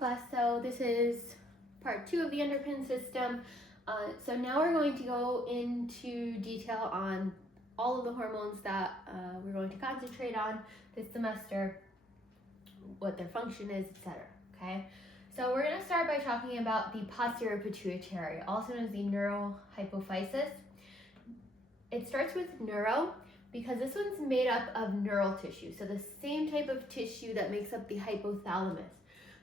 class. So this is part 2 of the endocrine system. So now we're going to go into detail on all of the hormones that we're going to concentrate on this semester, what their function is, etc. Okay, so we're going to start by talking about the posterior pituitary, also known as the neurohypophysis. It starts with neuro because this one's made up of neural tissue, so the same type of tissue that makes up the hypothalamus.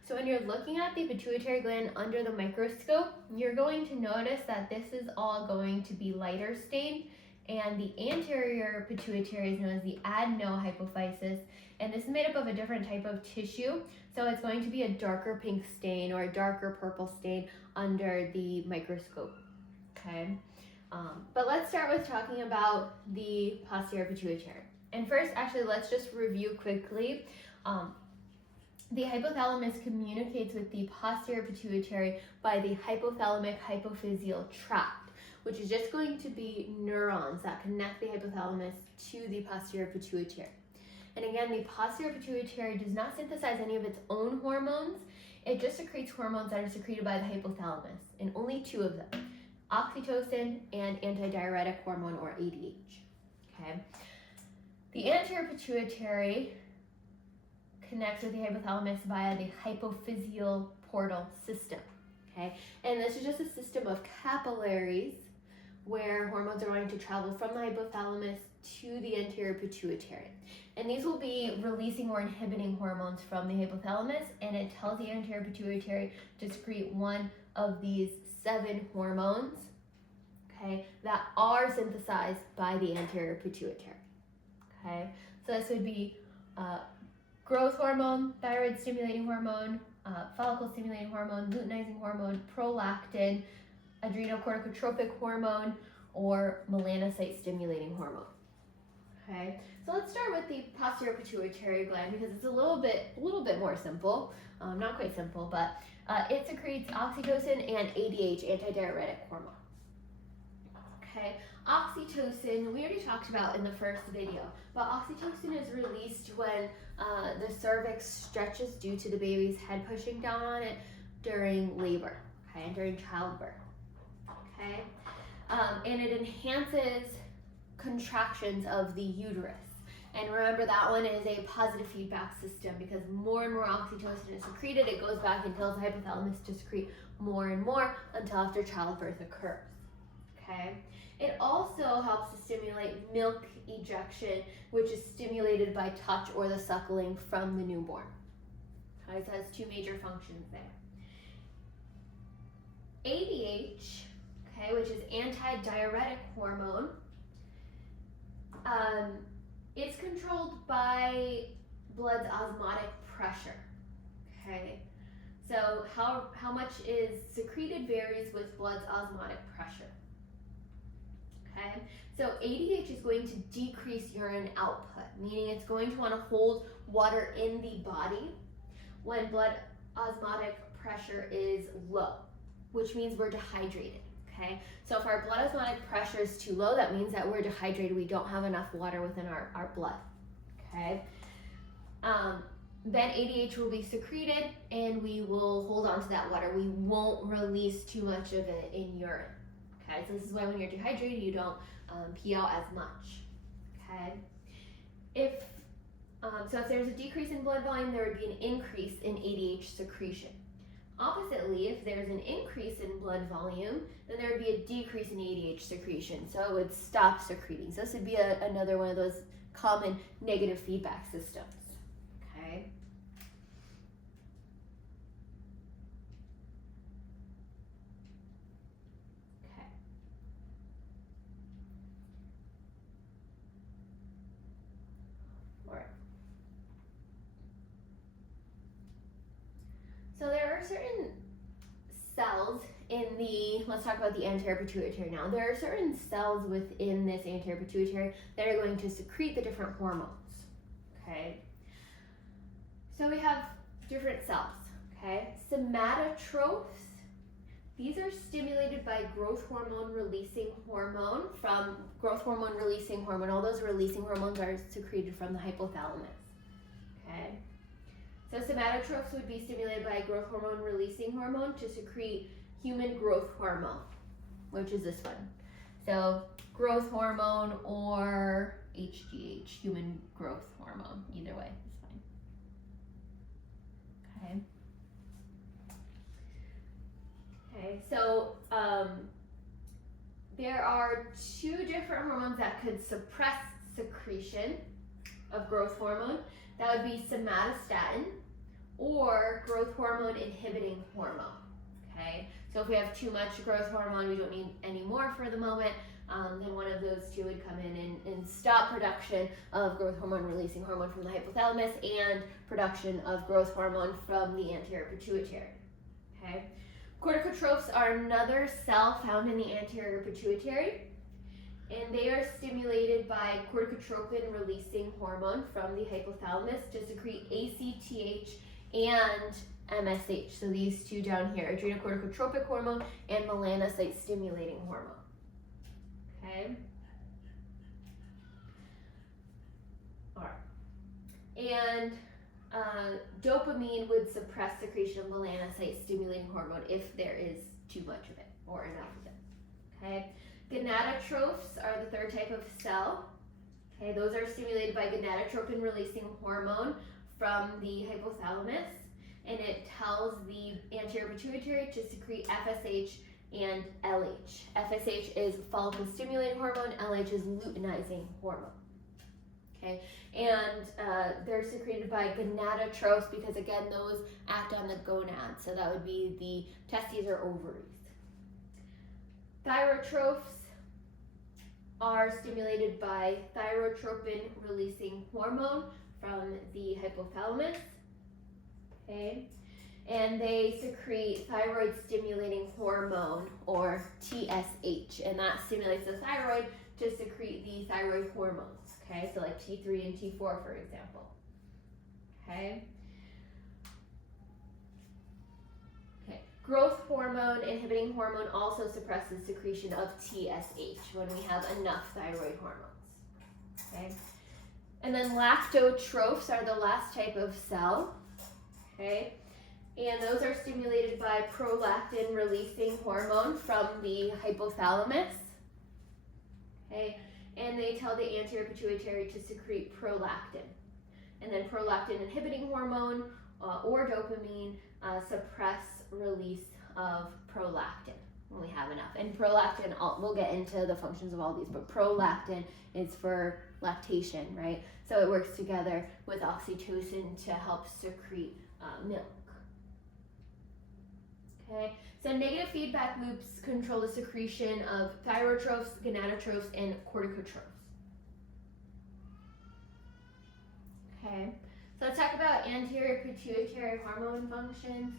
So when you're looking at the pituitary gland under the microscope, you're going to notice that this is all going to be lighter stained, and the anterior pituitary is known as the adenohypophysis, and this is made up of a different type of tissue, so it's going to be a darker pink stain or a darker purple stain under the microscope. Okay, but let's start with talking about the posterior pituitary. And first, actually, let's just review quickly. The hypothalamus communicates with the posterior pituitary by the hypothalamic hypophyseal tract, which is just going to be neurons that connect the hypothalamus to the posterior pituitary. And again, the posterior pituitary does not synthesize any of its own hormones. It just secretes hormones that are secreted by the hypothalamus, and only 2 of them, oxytocin and antidiuretic hormone, or ADH. Okay. The anterior pituitary connects with the hypothalamus via the hypophyseal portal system. Okay, and this is just a system of capillaries where hormones are going to travel from the hypothalamus to the anterior pituitary. And these will be releasing or inhibiting hormones from the hypothalamus, and it tells the anterior pituitary to secrete one of these 7 hormones, okay, that are synthesized by the anterior pituitary. Okay, so this would be growth hormone, thyroid stimulating hormone, follicle stimulating hormone, luteinizing hormone, prolactin, adrenocorticotropic hormone, or melanocyte stimulating hormone. Okay, so let's start with the posterior pituitary gland because it's a little bit more simple. Not quite simple, but it secretes oxytocin and ADH, antidiuretic hormone. Okay, oxytocin we already talked about in the first video, but oxytocin is released when the cervix stretches due to the baby's head pushing down on it during labor, okay, and during childbirth. Okay, and it enhances contractions of the uterus. And remember, that one is a positive feedback system because more and more oxytocin is secreted, it goes back and tells the hypothalamus to secrete more and more until after childbirth occurs. Okay. It also helps to stimulate milk ejection, which is stimulated by touch or the suckling from the newborn. Okay, so it has 2 major functions there. ADH, okay, which is antidiuretic hormone, it's controlled by blood's osmotic pressure. Okay, so how much is secreted varies with blood's osmotic pressure. Okay, so ADH is going to decrease urine output, meaning it's going to want to hold water in the body when blood osmotic pressure is low, which means we're dehydrated. Okay, so if our blood osmotic pressure is too low, that means that we're dehydrated, we don't have enough water within our blood. Okay, then ADH will be secreted and we will hold on to that water. We won't release too much of it in urine. Okay, so this is why when you're dehydrated, you don't pee out as much. Okay, if there's a decrease in blood volume, there would be an increase in ADH secretion. Oppositely, if there's an increase in blood volume, then there would be a decrease in ADH secretion, so it would stop secreting. So this would be another one of those common negative feedback systems. Okay. So there are certain cells in let's talk about the anterior pituitary now. There are certain cells within this anterior pituitary that are going to secrete the different hormones, okay? So we have different cells, okay? Somatotrophs, these are stimulated by growth hormone releasing hormone from growth hormone releasing hormone. All those releasing hormones are secreted from the hypothalamus, okay? So somatotrophs would be stimulated by growth hormone releasing hormone to secrete human growth hormone, which is this one. So growth hormone or HGH, human growth hormone, either way is fine. Okay. Okay, so there are two different hormones that could suppress secretion of growth hormone. That would be somatostatin or growth hormone inhibiting hormone. Okay, so if we have too much growth hormone, we don't need any more for the moment, then one of those two would come in and stop production of growth hormone releasing hormone from the hypothalamus and production of growth hormone from the anterior pituitary. Okay. Corticotrophs are another cell found in the anterior pituitary, and they are stimulated by corticotropin releasing hormone from the hypothalamus to secrete ACTH and MSH. So these two down here, adrenocorticotropic hormone and melanocyte stimulating hormone. Okay. All right. And dopamine would suppress secretion of melanocyte stimulating hormone if there is too much of it or enough of it. Okay. Gonatotrophs are the third type of cell. Okay, those are stimulated by gonadotropin releasing hormone from the hypothalamus, and it tells the anterior pituitary to secrete FSH and LH. FSH is follicle stimulating hormone, LH is luteinizing hormone. Okay, and they're secreted by gonatotrophs because, again, those act on the gonads, so that would be the testes or ovaries. Thyrotrophs are stimulated by thyrotropin releasing hormone from the hypothalamus. Okay, and they secrete thyroid stimulating hormone or TSH, and that stimulates the thyroid to secrete the thyroid hormones. Okay, so like T3 and T4, for example. Okay. Okay. Growth hormone inhibiting hormone also suppresses secretion of TSH when we have enough thyroid hormones. Okay. And then lactotrophs are the last type of cell. Okay. And those are stimulated by prolactin releasing hormone from the hypothalamus. Okay. And they tell the anterior pituitary to secrete prolactin. And then prolactin inhibiting hormone or dopamine suppress release of prolactin when we have enough. And prolactin, we'll get into the functions of all these, but prolactin is for lactation, right? So it works together with oxytocin to help secrete milk. Okay, so negative feedback loops control the secretion of thyrotrophs, gonatotrophs, and corticotrophs. Okay, so let's talk about anterior pituitary hormone functions.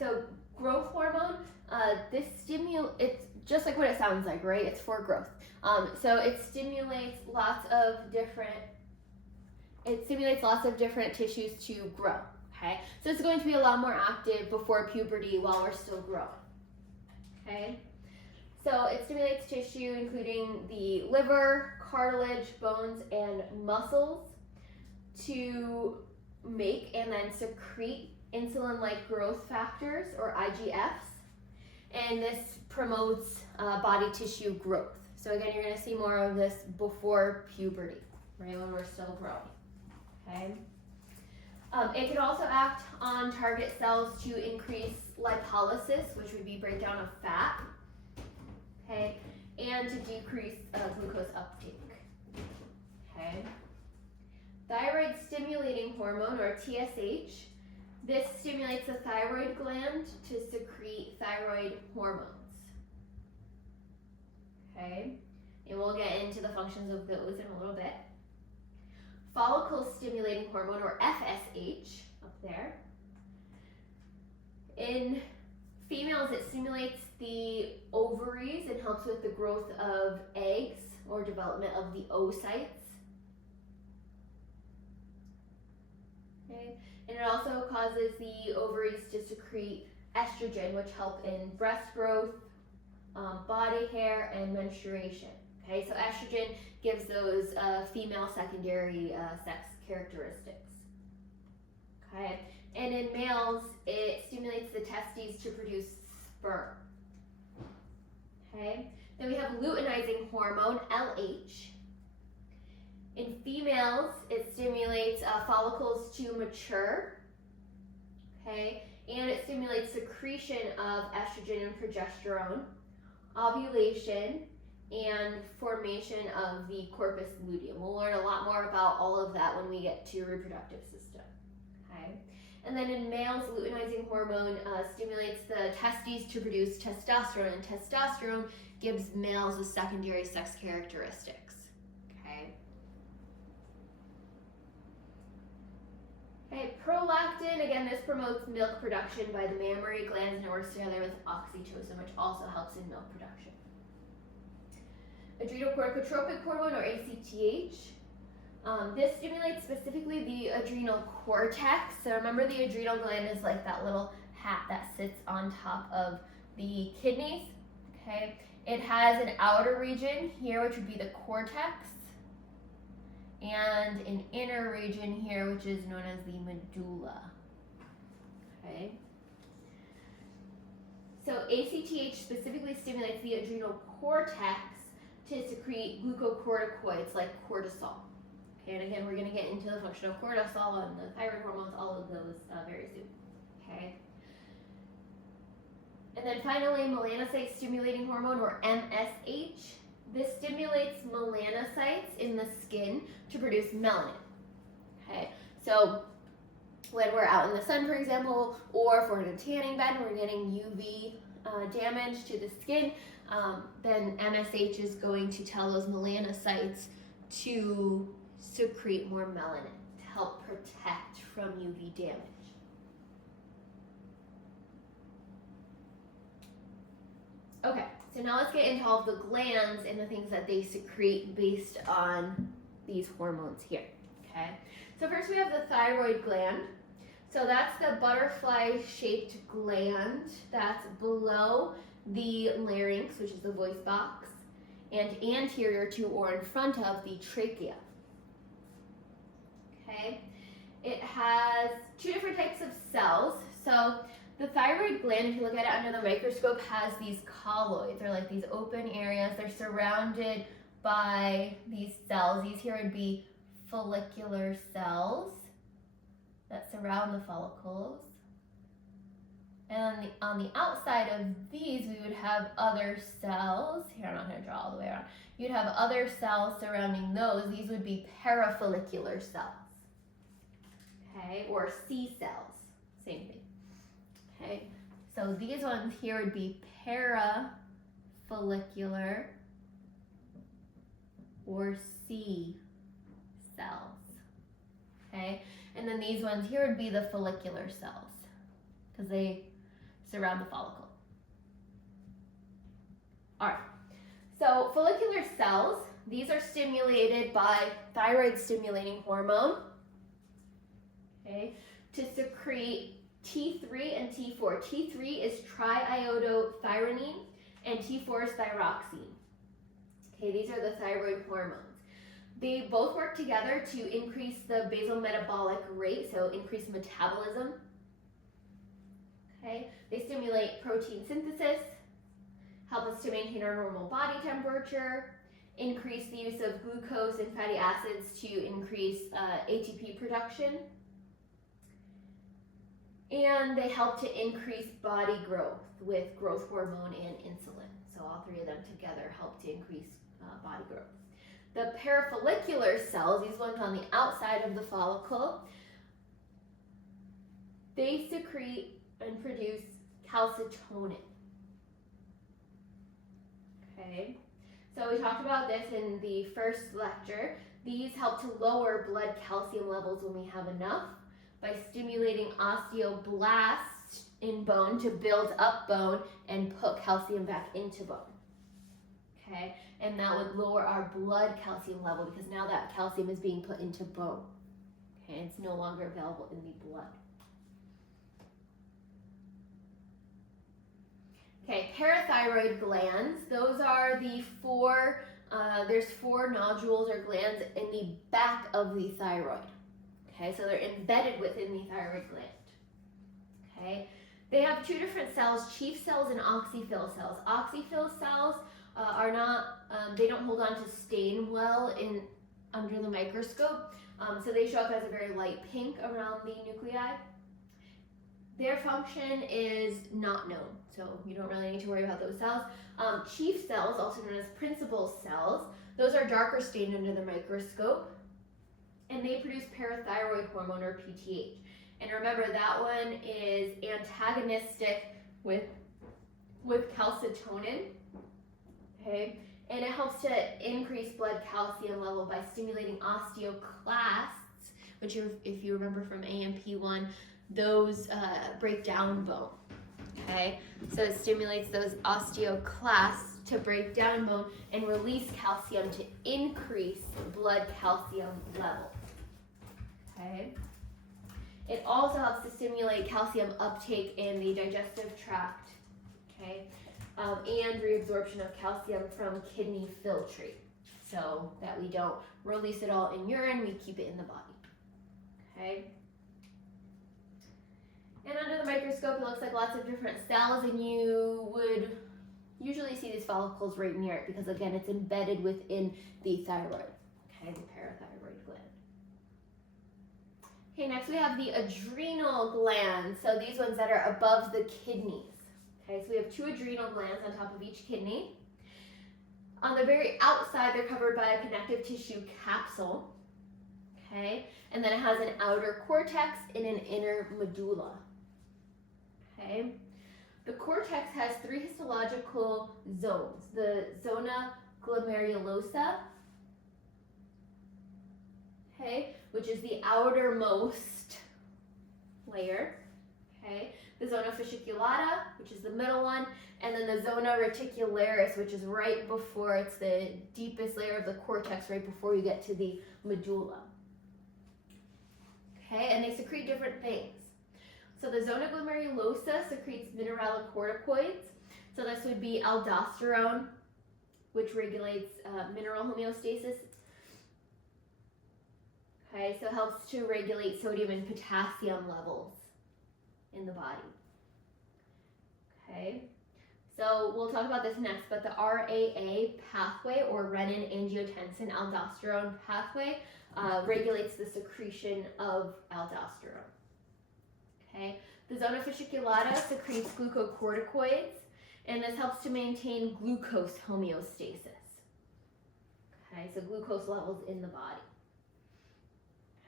So growth hormone, it's just like what it sounds like, right? It's for growth. So it stimulates lots of different tissues to grow. Okay, so it's going to be a lot more active before puberty while we're still growing. Okay, so it stimulates tissue including the liver, cartilage, bones, and muscles to make and then secrete insulin-like growth factors or IGFs, and this promotes body tissue growth. So again, you're going to see more of this before puberty, right, when we're still growing. Okay. It can also act on target cells to increase lipolysis, which would be breakdown of fat, okay, and to decrease glucose uptake. Okay. Thyroid stimulating hormone, or TSH, this stimulates the thyroid gland to secrete thyroid hormones. Okay, and we'll get into the functions of those in a little bit. Follicle stimulating hormone, or FSH, up there. In females, it stimulates the ovaries and helps with the growth of eggs or development of the oocytes. Okay. And it also causes the ovaries to secrete estrogen, which help in breast growth, body hair, and menstruation. Okay, so estrogen gives those female secondary sex characteristics. in males, it stimulates the testes to produce sperm. Okay? Then we have luteinizing hormone, LH. In females, it stimulates follicles to mature. Okay? And it stimulates secretion of estrogen and progesterone, ovulation, and formation of the corpus luteum. We'll learn a lot more about all of that when we get to reproductive system. Okay? And then in males, luteinizing hormone stimulates the testes to produce testosterone, and testosterone gives males the secondary sex characteristics. Okay? Okay, prolactin, again, this promotes milk production by the mammary glands and it works together with oxytocin, which also helps in milk production. Adrenocorticotropic hormone, or ACTH. This stimulates specifically the adrenal cortex. So remember, the adrenal gland is like that little hat that sits on top of the kidneys. Okay, it has an outer region here, which would be the cortex, and an inner region here, which is known as the medulla. Okay. So ACTH specifically stimulates the adrenal cortex to secrete glucocorticoids like cortisol. Okay, and again, we're going to get into the function of cortisol and the thyroid hormones, all of those very soon. Okay. And then finally, melanocyte stimulating hormone, or MSH. This stimulates melanocytes in the skin to produce melanin. Okay, so when we're out in the sun, for example, or if we're in a tanning bed and we're getting UV damage to the skin, then MSH is going to tell those melanocytes to secrete more melanin to help protect from UV damage. Okay, so now let's get into all of the glands and the things that they secrete based on these hormones here. Okay, so first we have the thyroid gland. So that's the butterfly-shaped gland that's below the larynx, which is the voice box, and anterior to or in front of the trachea. Okay, it has two different types of cells. So the thyroid gland, if you look at it under the microscope, has these colloids. They're like these open areas. They're surrounded by these cells. These here would be follicular cells that surround the follicles. And on the outside of these, we would have other cells. Here, I'm not going to draw all the way around. You'd have other cells surrounding those. These would be parafollicular cells. Okay, or C cells. Same thing. Okay, so these ones here would be parafollicular or C cells. Okay, and then these ones here would be the follicular cells because they surround the follicle. All right, so follicular cells, these are stimulated by thyroid stimulating hormone, okay, to secrete T3 and T4. T3 is triiodothyronine and T4 is thyroxine. Okay, these are the thyroid hormones. They both work together to increase the basal metabolic rate, so increase metabolism. Okay, they stimulate protein synthesis, help us to maintain our normal body temperature, increase the use of glucose and fatty acids to increase ATP production, and they help to increase body growth with growth hormone and insulin. So all three of them together help to increase body growth. The parafollicular cells, these ones on the outside of the follicle, they secrete and produce calcitonin. Okay, so we talked about this in the first lecture. These help to lower blood calcium levels when we have enough by stimulating osteoblasts in bone to build up bone and put calcium back into bone. Okay, and that would lower our blood calcium level because now that calcium is being put into bone. Okay, it's no longer available in the blood. Okay, parathyroid glands, those are the four, there's four nodules or glands in the back of the thyroid. Okay, so they're embedded within the thyroid gland. Okay, they have two different cells, chief cells and oxyphil cells. Oxyphil cells are not, they don't hold on to stain well under the microscope, so they show up as a very light pink around the nuclei. Their function is not known, so you don't really need to worry about those cells. Chief cells, also known as principal cells, those are darker stained under the microscope, and they produce parathyroid hormone, or PTH. And remember, that one is antagonistic with calcitonin, okay? And it helps to increase blood calcium level by stimulating osteoclasts, which if you remember from AMP1, those break down bone, okay? So it stimulates those osteoclasts to break down bone and release calcium to increase blood calcium level, okay? It also helps to stimulate calcium uptake in the digestive tract, okay? And reabsorption of calcium from kidney filtrate, so that we don't release it all in urine, we keep it in the body, okay? And under the microscope, it looks like lots of different cells, and you would usually see these follicles right near it because, again, it's embedded within the thyroid, okay, the parathyroid gland. Okay, next we have the adrenal glands, so these ones that are above the kidneys. Okay, so we have two adrenal glands on top of each kidney. On the very outside, they're covered by a connective tissue capsule, okay, and then it has an outer cortex and an inner medulla. Okay, the cortex has three histological zones: the zona glomerulosa, okay, which is the outermost layer, okay, the zona fasciculata, which is the middle one, and then the zona reticularis, which is right before, it's the deepest layer of the cortex, right before you get to the medulla. Okay, and they secrete different things. So the zona glomerulosa secretes mineralocorticoids. So this would be aldosterone, which regulates mineral homeostasis. Okay, so it helps to regulate sodium and potassium levels in the body. Okay, so we'll talk about this next, but the RAA pathway, or renin-angiotensin-aldosterone pathway, regulates the secretion of aldosterone. Okay, the zona fasciculata secretes glucocorticoids, and this helps to maintain glucose homeostasis. Okay, so glucose levels in the body.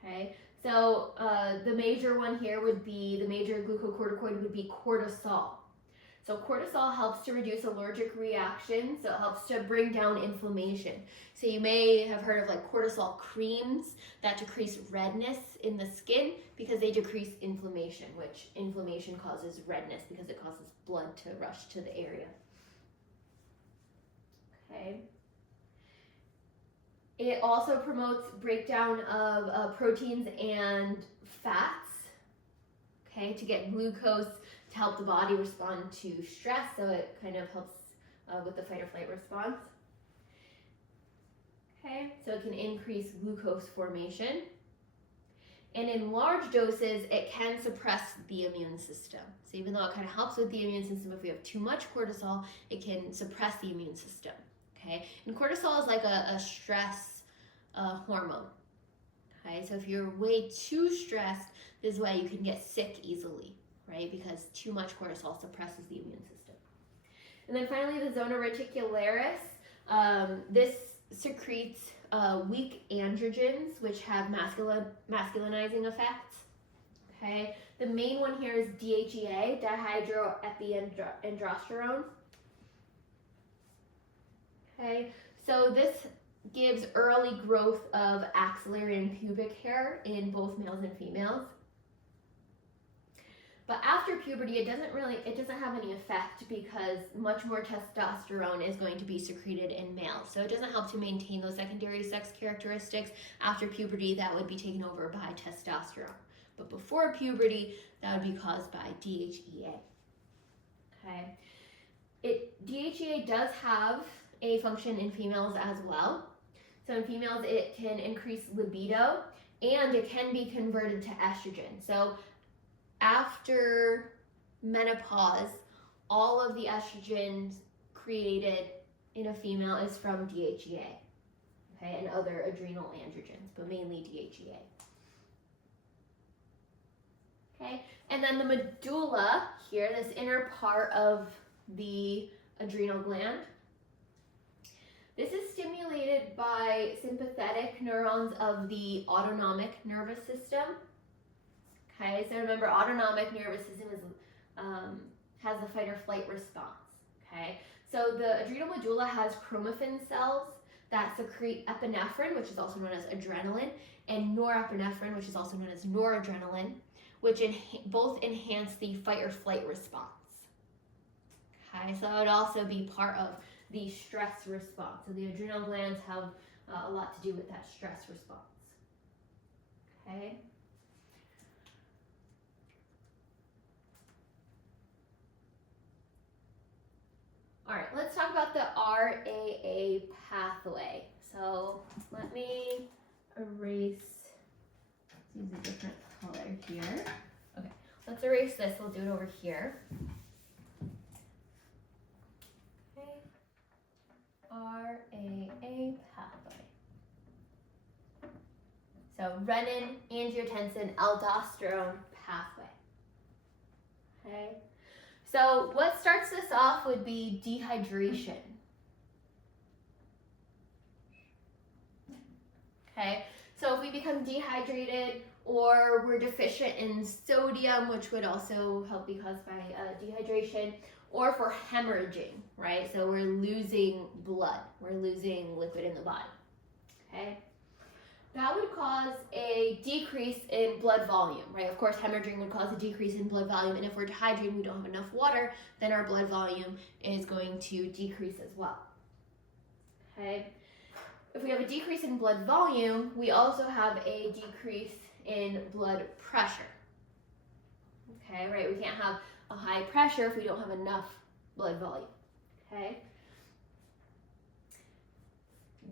Okay, so the major one here would be, the major glucocorticoid would be cortisol. So cortisol helps to reduce allergic reactions, so it helps to bring down inflammation. So you may have heard of like cortisol creams that decrease redness in the skin because they decrease inflammation, which inflammation causes redness because it causes blood to rush to the area. Okay. It also promotes breakdown of proteins and fats, okay, to get glucose to help the body respond to stress, so it kind of helps with the fight or flight response. Okay, so it can increase glucose formation. And in large doses, it can suppress the immune system. So even though it kind of helps with the immune system, if we have too much cortisol, it can suppress the immune system. Okay, and cortisol is like a stress hormone. Okay, so if you're way too stressed, this is why you can get sick easily, right? Because too much cortisol suppresses the immune system. And then finally, the zona reticularis. This secretes weak androgens, which have masculinizing effects. Okay, the main one here is DHEA, dihydroepiandrosterone. Okay, so this gives early growth of axillary and pubic hair in both males and females. But after puberty, it doesn't have any effect because much more testosterone is going to be secreted in males. So it doesn't help to maintain those secondary sex characteristics. After puberty, that would be taken over by testosterone. But before puberty, that would be caused by DHEA. Okay. DHEA does have a function in females as well. So in females, it can increase libido and it can be converted to estrogen. So after menopause, all of the estrogens created in a female is from DHEA, okay, and other adrenal androgens, but mainly DHEA. Okay, and then the medulla here, this inner part of the adrenal gland, this is stimulated by sympathetic neurons of the autonomic nervous system. Okay, so remember, autonomic nervous system is, has the fight or flight response. Okay, so the adrenal medulla has chromaffin cells that secrete epinephrine, which is also known as adrenaline, and norepinephrine, which is also known as noradrenaline, which both enhance the fight or flight response. Okay, so that would also be part of the stress response. So the adrenal glands have a lot to do with that stress response. Okay. All right, let's talk about the RAA pathway. So let me erase, let's use a different color here. Okay, let's erase this, we'll do it over here. Okay, RAA pathway. So renin, angiotensin, aldosterone pathway. Okay. So what starts this off would be dehydration. Okay, so if we become dehydrated or we're deficient in sodium, which would also help be caused by dehydration, or if we're hemorrhaging, right? So we're losing blood, we're losing liquid in the body, okay? That would cause a decrease in blood volume, right? Of course, hemorrhaging would cause a decrease in blood volume, and if we're dehydrated and we don't have enough water, then our blood volume is going to decrease as well, okay? If we have a decrease in blood volume, we also have a decrease in blood pressure, okay, right? We can't have a high pressure if we don't have enough blood volume, okay?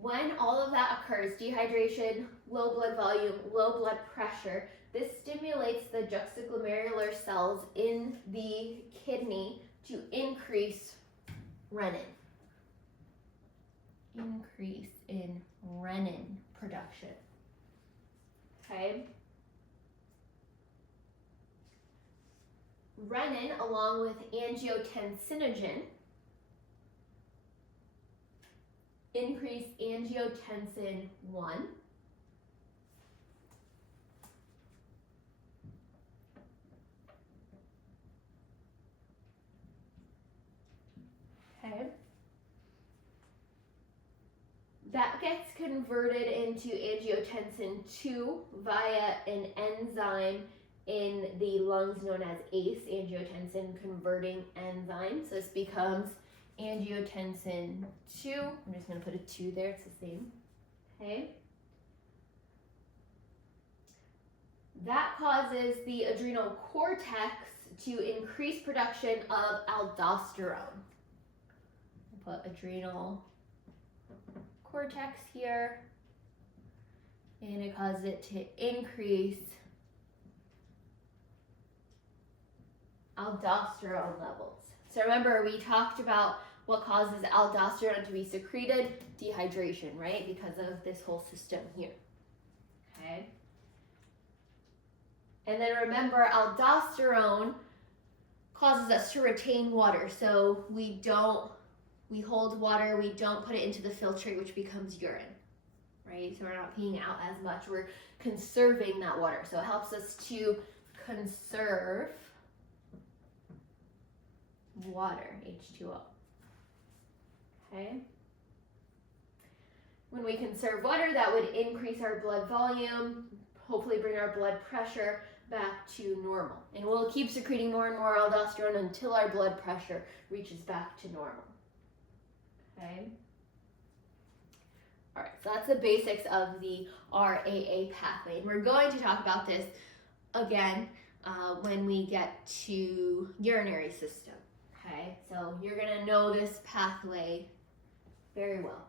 When all of that occurs, dehydration, low blood volume, low blood pressure, this stimulates the juxtaglomerular cells in the kidney to increase renin. Increase in renin production. Okay? Renin, along with angiotensinogen, increase angiotensin 1. Okay. That gets converted into angiotensin 2 via an enzyme in the lungs known as ACE, angiotensin converting enzyme. So this becomes angiotensin 2. I'm just going to put a 2 there, it's the same. Okay. That causes the adrenal cortex to increase production of aldosterone. I'll put adrenal cortex here, and it causes it to increase aldosterone levels. So remember, we talked about what causes aldosterone to be secreted? Dehydration, right? Because of this whole system here. Okay. And then remember, aldosterone causes us to retain water. So we hold water, we don't put it into the filtrate, which becomes urine, right? So we're not peeing out as much, we're conserving that water. So it helps us to conserve water, H2O. Okay. When we conserve water, that would increase our blood volume, hopefully bring our blood pressure back to normal. And we'll keep secreting more and more aldosterone until our blood pressure reaches back to normal. Okay. All right, so that's the basics of the RAA pathway. And we're going to talk about this again when we get to urinary system. Okay, so you're gonna know this pathway very well.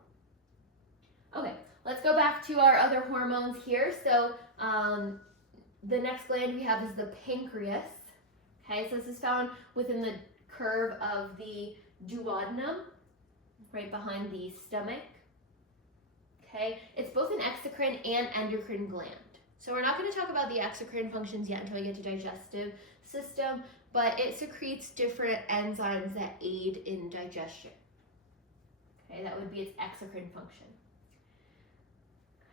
Okay, let's go back to our other hormones here. So the next gland we have is the pancreas. Okay, so this is found within the curve of the duodenum, right behind the stomach. Okay, it's both an exocrine and endocrine gland. So we're not going to talk about the exocrine functions yet until we get to digestive system, but it secretes different enzymes that aid in digestion. Okay, that would be its exocrine function.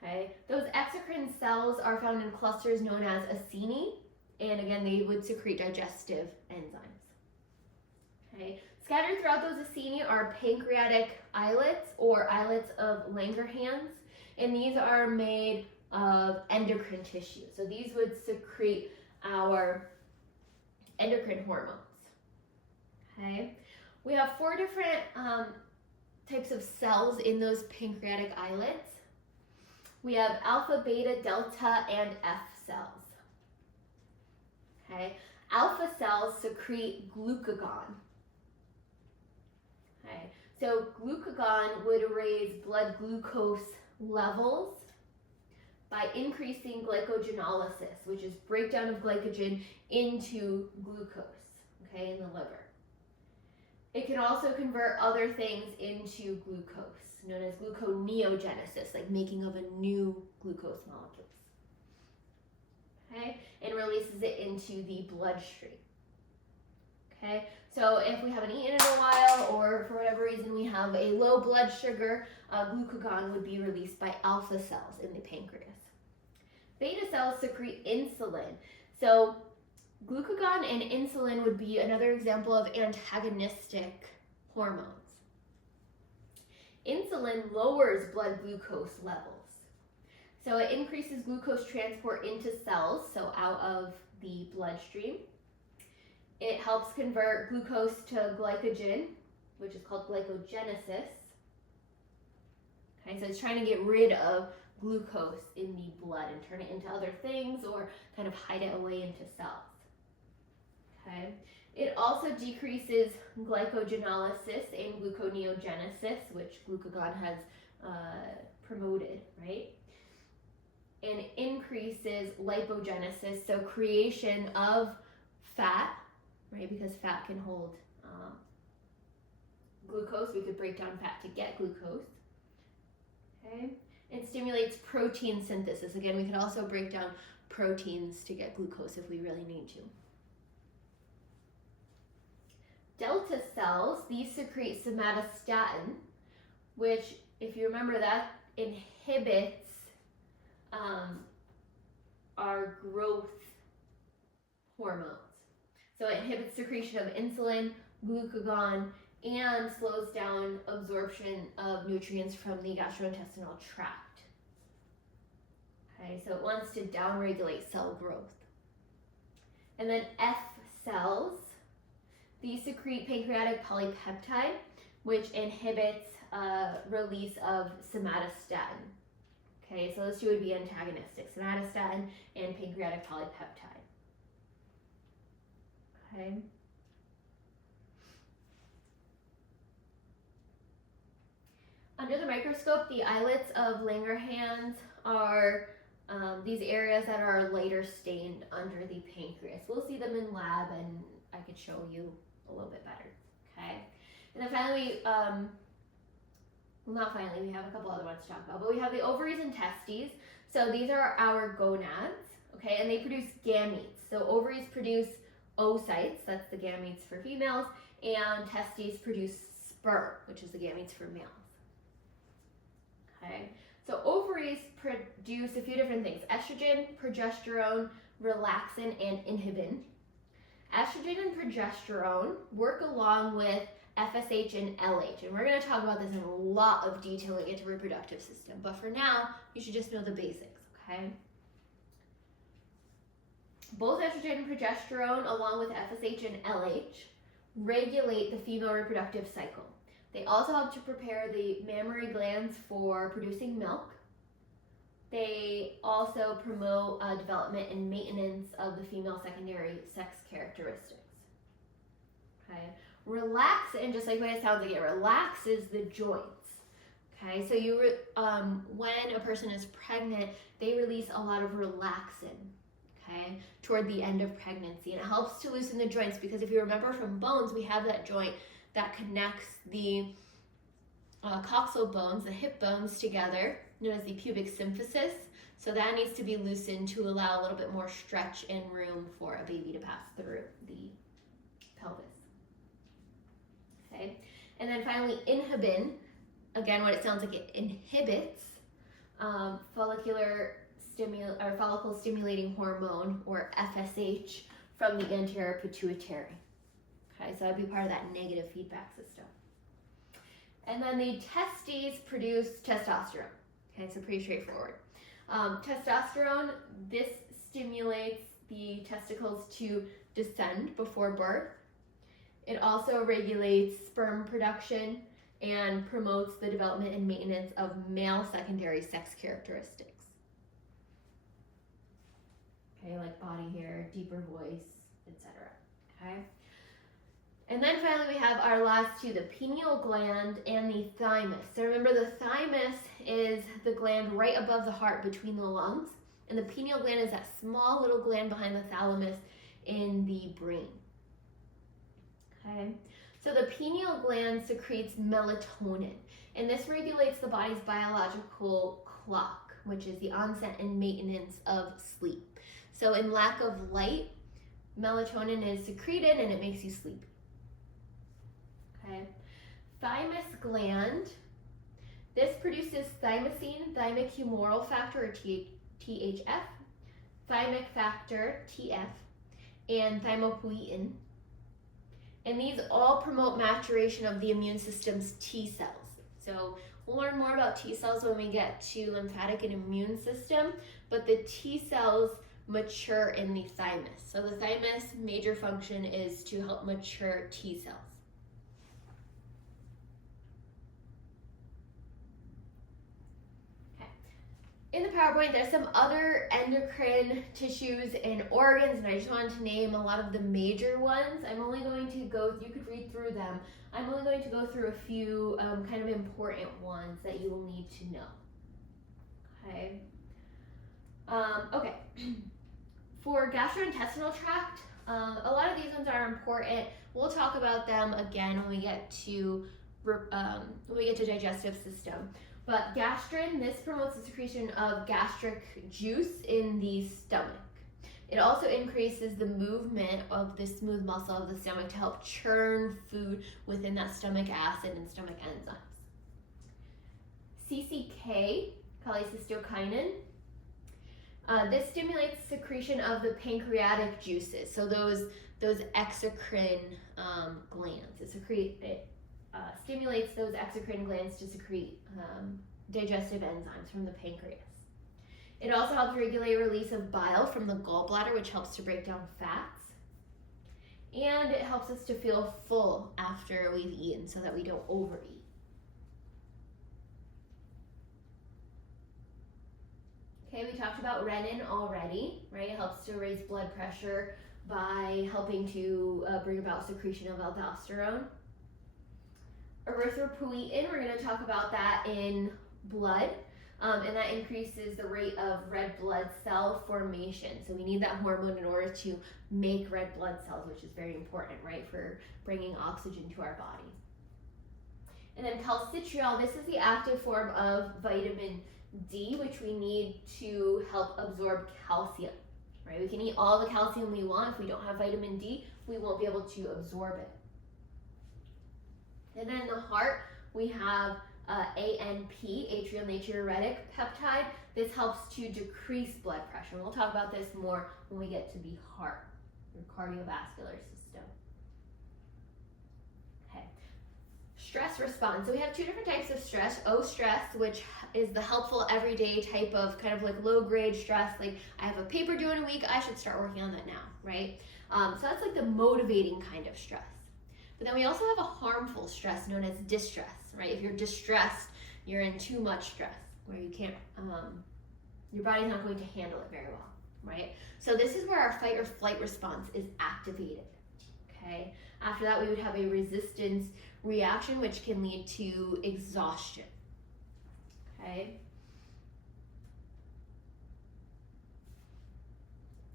Okay, those exocrine cells are found in clusters known as acini, and again, they would secrete digestive enzymes. Okay, scattered throughout those acini are pancreatic islets or islets of Langerhans, and these are made of endocrine tissue. So these would secrete our endocrine hormones. Okay, we have 4 different types of cells in those pancreatic islets. We have alpha, beta, delta, and F cells. Okay, alpha cells secrete glucagon. Okay, so glucagon would raise blood glucose levels by increasing glycogenolysis, which is breakdown of glycogen into glucose, okay, in the liver. It can also convert other things into glucose, known as gluconeogenesis, like making of a new glucose molecules. Okay, and releases it into the bloodstream. Okay, so if we haven't eaten in a while, or for whatever reason we have a low blood sugar, glucagon would be released by alpha cells in the pancreas. Beta cells secrete insulin. So glucagon and insulin would be another example of antagonistic hormones. Insulin lowers blood glucose levels. So it increases glucose transport into cells, so out of the bloodstream. It helps convert glucose to glycogen, which is called glycogenesis. Okay, so it's trying to get rid of glucose in the blood and turn it into other things or kind of hide it away into cells. Okay. It also decreases glycogenolysis and gluconeogenesis, which glucagon has promoted, right? And increases lipogenesis, so creation of fat, right? Because fat can hold glucose. We could break down fat to get glucose. Okay. It stimulates protein synthesis. Again, we could also break down proteins to get glucose if we really need to. Delta cells, these secrete somatostatin, which, if you remember, that inhibits our growth hormones. So it inhibits secretion of insulin, glucagon, and slows down absorption of nutrients from the gastrointestinal tract. Okay, so it wants to downregulate cell growth. And then F cells, these secrete pancreatic polypeptide, which inhibits release of somatostatin. Okay, so those two would be antagonistic, somatostatin and pancreatic polypeptide. Okay. Under the microscope, the islets of Langerhans are these areas that are lighter stained under the pancreas. We'll see them in lab and I could show you a little bit better, okay? And then finally, we have a couple other ones to talk about, but we have the ovaries and testes. So these are our gonads, okay, and they produce gametes. So ovaries produce oocytes, that's the gametes for females, and testes produce sperm, which is the gametes for males. Okay, so ovaries produce a few different things: estrogen, progesterone, relaxin, and inhibin. Estrogen and progesterone work along with FSH and LH, and we're going to talk about this in a lot of detail when we get to reproductive system, but for now, you should just know the basics, okay? Both estrogen and progesterone, along with FSH and LH, regulate the female reproductive cycle. They also help to prepare the mammary glands for producing milk. They also promote development and maintenance of the female secondary sex characteristics. Okay, relaxin, just like what it sounds like, it relaxes the joints. Okay, so when a person is pregnant, they release a lot of relaxin. okay, toward the end of pregnancy. And it helps to loosen the joints because if you remember from bones, we have that joint that connects the coxal bones, the hip bones together, known as the pubic symphysis. So that needs to be loosened to allow a little bit more stretch and room for a baby to pass through the pelvis. Okay, and then finally inhibin, again what it sounds like, it inhibits follicle stimulating hormone, or FSH, from the anterior pituitary. Okay, so that'd be part of that negative feedback system. And then the testes produce testosterone. Okay, so pretty straightforward. Testosterone, this stimulates the testicles to descend before birth. It also regulates sperm production and promotes the development and maintenance of male secondary sex characteristics. Okay, like body hair, deeper voice, etc. Okay. And then finally we have our last two, the pineal gland and the thymus. So remember, the thymus is the gland right above the heart between the lungs, and the pineal gland is that small little gland behind the thalamus in the brain. Okay, so the pineal gland secretes melatonin, and this regulates the body's biological clock, which is the onset and maintenance of sleep. So in lack of light, melatonin is secreted and it makes you sleepy. Okay. Thymus gland, this produces thymosin, thymic-humoral factor, or THF, thymic factor, TF, and thymopoietin. And these all promote maturation of the immune system's T cells. So we'll learn more about T cells when we get to lymphatic and immune system, but the T cells mature in the thymus. So the thymus major function is to help mature T cells. In the PowerPoint, there's some other endocrine tissues and organs, and I just wanted to name a lot of the major ones. I'm only going to go, you could read through them. I'm only going to go through a few kind of important ones that you will need to know. Okay. Okay. For gastrointestinal tract, a lot of these ones are important. We'll talk about them again when we get to digestive system. But gastrin, this promotes the secretion of gastric juice in the stomach. It also increases the movement of the smooth muscle of the stomach to help churn food within that stomach acid and stomach enzymes. CCK, cholecystokinin, this stimulates secretion of the pancreatic juices, so those exocrine glands. It stimulates those exocrine glands to secrete digestive enzymes from the pancreas. It also helps regulate release of bile from the gallbladder, which helps to break down fats. And it helps us to feel full after we've eaten so that we don't overeat. Okay, we talked about renin already, right? It helps to raise blood pressure by helping to bring about secretion of aldosterone. Erythropoietin, we're going to talk about that in blood, and that increases the rate of red blood cell formation. So we need that hormone in order to make red blood cells, which is very important, right, for bringing oxygen to our body. And then calcitriol, this is the active form of vitamin D, which we need to help absorb calcium, right? We can eat all the calcium we want. If we don't have vitamin D, we won't be able to absorb it. And then in the heart, we have ANP, atrial natriuretic peptide. This helps to decrease blood pressure. And we'll talk about this more when we get to the heart, your cardiovascular system. Okay. Stress response. So we have two different types of stress. O stress, which is the helpful everyday type of kind of like low grade stress. Like, I have a paper due in a week, I should start working on that now, right? So that's like the motivating kind of stress. But then we also have a harmful stress known as distress, right? If you're distressed, you're in too much stress where you can't, your body's not going to handle it very well, right? So this is where our fight or flight response is activated, okay? After that, we would have a resistance reaction, which can lead to exhaustion, okay?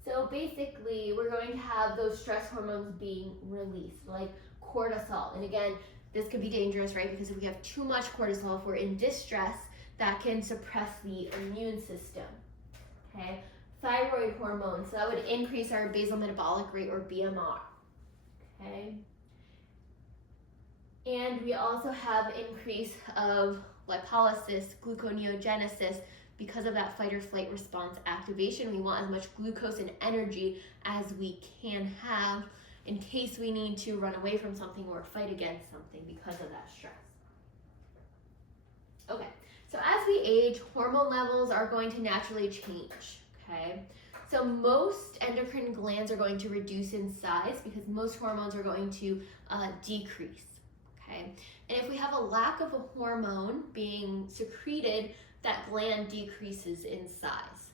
So basically, we're going to have those stress hormones being released, like cortisol. And again, this could be dangerous, right? Because if we have too much cortisol, if we're in distress, that can suppress the immune system. Okay, thyroid hormones, so that would increase our basal metabolic rate, or BMR. Okay, and we also have increase of lipolysis, gluconeogenesis. Because of that fight or flight response activation, we want as much glucose and energy as we can have in case we need to run away from something or fight against something because of that stress. Okay, so as we age, hormone levels are going to naturally change, okay? So most endocrine glands are going to reduce in size because most hormones are going to decrease, okay? And if we have a lack of a hormone being secreted, that gland decreases in size,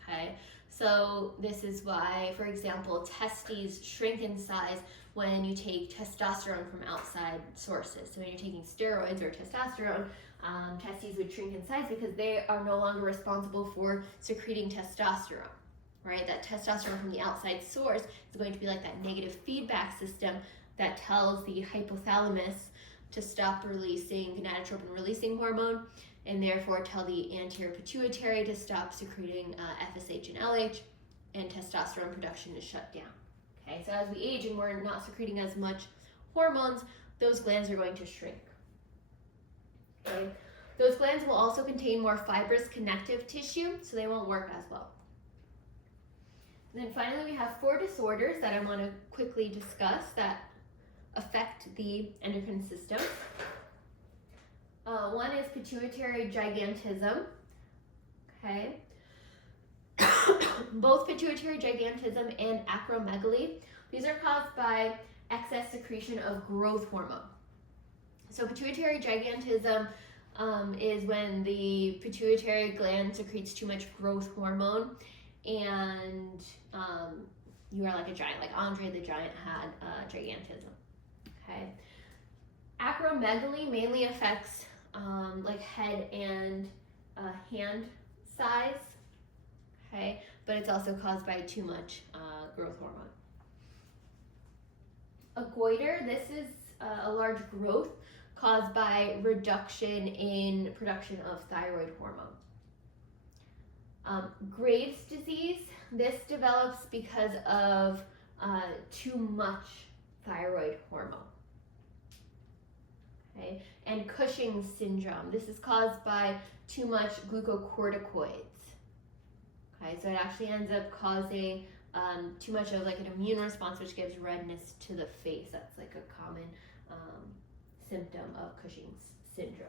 okay? So this is why, for example, testes shrink in size when you take testosterone from outside sources. So when you're taking steroids or testosterone, testes would shrink in size because they are no longer responsible for secreting testosterone, right? That testosterone from the outside source is going to be like that negative feedback system that tells the hypothalamus to stop releasing gonadotropin releasing hormone, and therefore tell the anterior pituitary to stop secreting FSH and LH, and testosterone production is shut down. Okay, so as we age and we're not secreting as much hormones, those glands are going to shrink. Okay, those glands will also contain more fibrous connective tissue, so they won't work as well. And then finally, we have 4 disorders that I want to quickly discuss that affect the endocrine system. One is pituitary gigantism, okay? Both pituitary gigantism and acromegaly, these are caused by excess secretion of growth hormone. So pituitary gigantism is when the pituitary gland secretes too much growth hormone, and you are like a giant, like Andre the Giant had gigantism, okay? Acromegaly mainly affects like head and hand size, okay, but it's also caused by too much growth hormone. A goiter, this is a large growth caused by reduction in production of thyroid hormone. Graves' disease, this develops because of too much thyroid hormone. Okay. And Cushing's syndrome, this is caused by too much glucocorticoids. Okay, so it actually ends up causing too much of like an immune response, which gives redness to the face. That's like a common symptom of Cushing's syndrome.